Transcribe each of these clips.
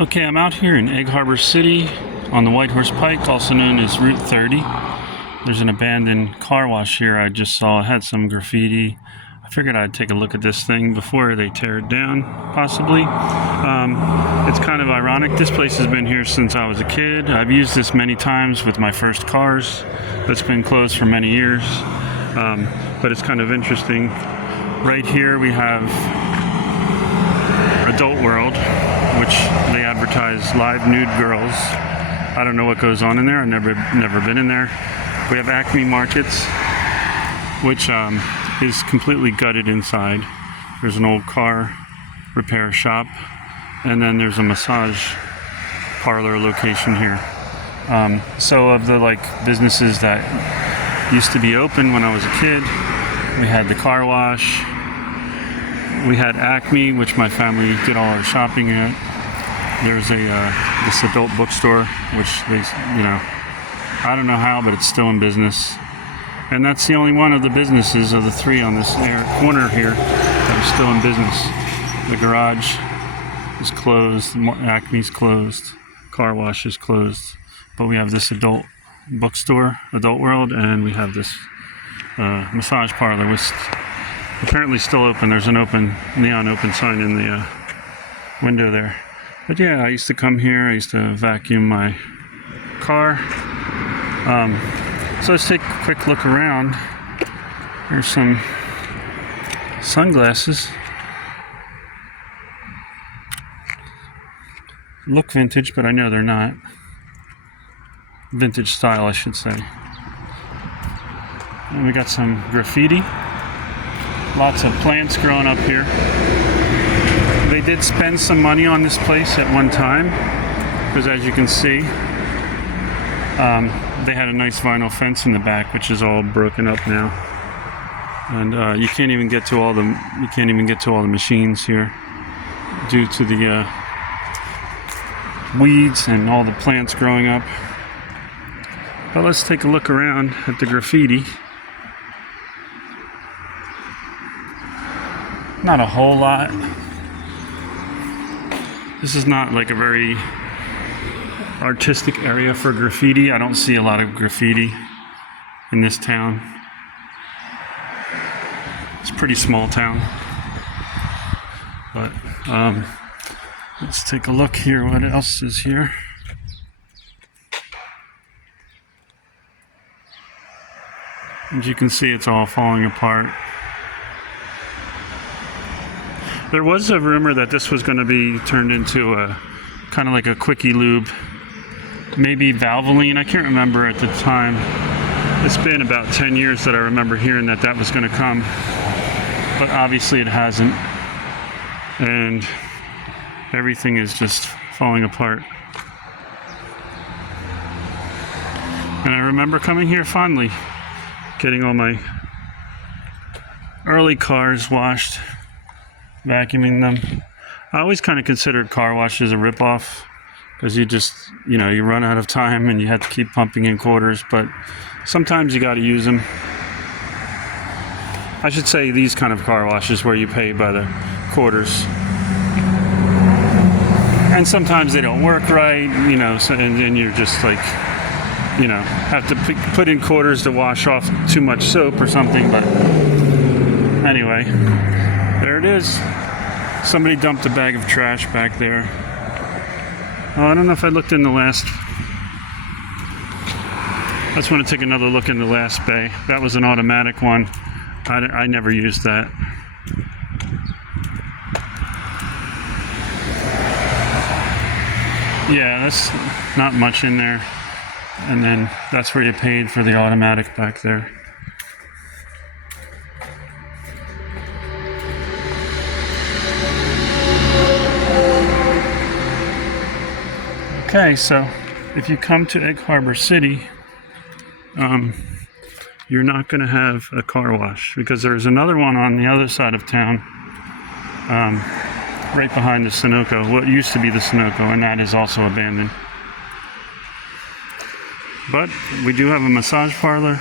Okay, I'm out here in Egg Harbor City on the White Horse Pike, also known as Route 30. There's an abandoned car wash here I just saw. It had some graffiti. I figured I'd take a look at this thing before they tear it down, possibly. It's kind of ironic. This place has been here since I was a kid. I've used this many times with my first cars. It's been closed for many years, but it's kind of interesting. Right here we have Adult World, which they advertise live nude girls. I don't know what goes on in there. I've never been in there. We have Acme Markets, which is completely gutted inside. There's an old car repair shop, and then there's a massage parlor location here. So of the businesses that used to be open when I was a kid, we had the car wash. We had Acme, which my family did all our shopping at. There's this adult bookstore, which they, I don't know how, but it's still in business. And that's the only one of the businesses of the three on this corner here that are still in business. The garage is closed, Acme's closed, car wash is closed. But we have this adult bookstore, Adult World, and we have this massage parlor, which apparently still open. There's an neon open sign in the window there. But yeah, I used to come here. I used to vacuum my car. So let's take a quick look around. There's some sunglasses. Look vintage, but I know they're not. Vintage style, I should say. And we got some graffiti. Lots of plants growing up here. They did spend some money on this place at one time, because as you can see, they had a nice vinyl fence in the back, which is all broken up now, and you can't even get to all the machines here due to the weeds and all the plants growing up. But let's take a look around at the graffiti. Not a whole lot. This is not like a very artistic area for graffiti. I don't see a lot of graffiti in this town. It's a pretty small town. But let's take a look here. What else is here? As you can see, it's all falling apart. There was a rumor that this was going to be turned into a kind of like a quickie lube, maybe Valvoline. I can't remember at the time. It's been about 10 years that I remember hearing that was going to come, but obviously it hasn't, and everything is just falling apart. And I remember coming here fondly, getting all my early cars washed, vacuuming them. I always kind of considered car washes a ripoff, because you just, you run out of time and you have to keep pumping in quarters, but sometimes you got to use them. I should say these kind of car washes where you pay by the quarters. And sometimes they don't work right, so, and you're just have to put in quarters to wash off too much soap or something, but anyway. There it is. Somebody dumped a bag of trash back there. Oh, I don't know if I looked in the last. I just want to take another look in the last bay. That was an automatic one. I never used that. Yeah, that's not much in there. And then that's where you paid for the automatic back there. Okay, so if you come to Egg Harbor City, you're not going to have a car wash, because there's another one on the other side of town, right behind the Sunoco, what used to be the Sunoco, and that is also abandoned. But we do have a massage parlor,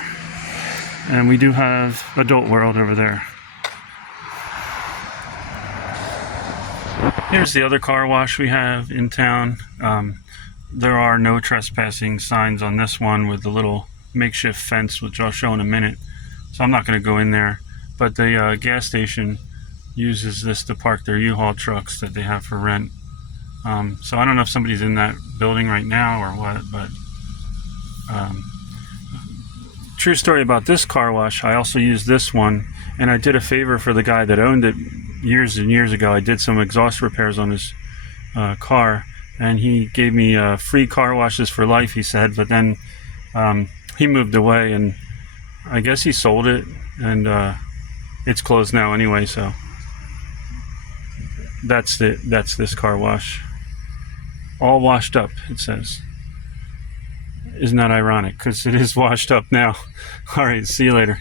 and we do have Adult World over there. Here's the other car wash we have in town. There are no trespassing signs on this one with the little makeshift fence, which I'll show in a minute. So I'm not going to go in there. But the gas station uses this to park their U-Haul trucks that they have for rent. So I don't know if somebody's in that building right now or what, but true story about this car wash. I also used this one, and I did a favor for the guy that owned it years and years ago. I did some exhaust repairs on his car, and he gave me free car washes for life, he said. But then he moved away, and I guess he sold it, and it's closed now anyway. So that's this car wash, all washed up, it says. Isn't that ironic? Because it is washed up now. All right, see you later.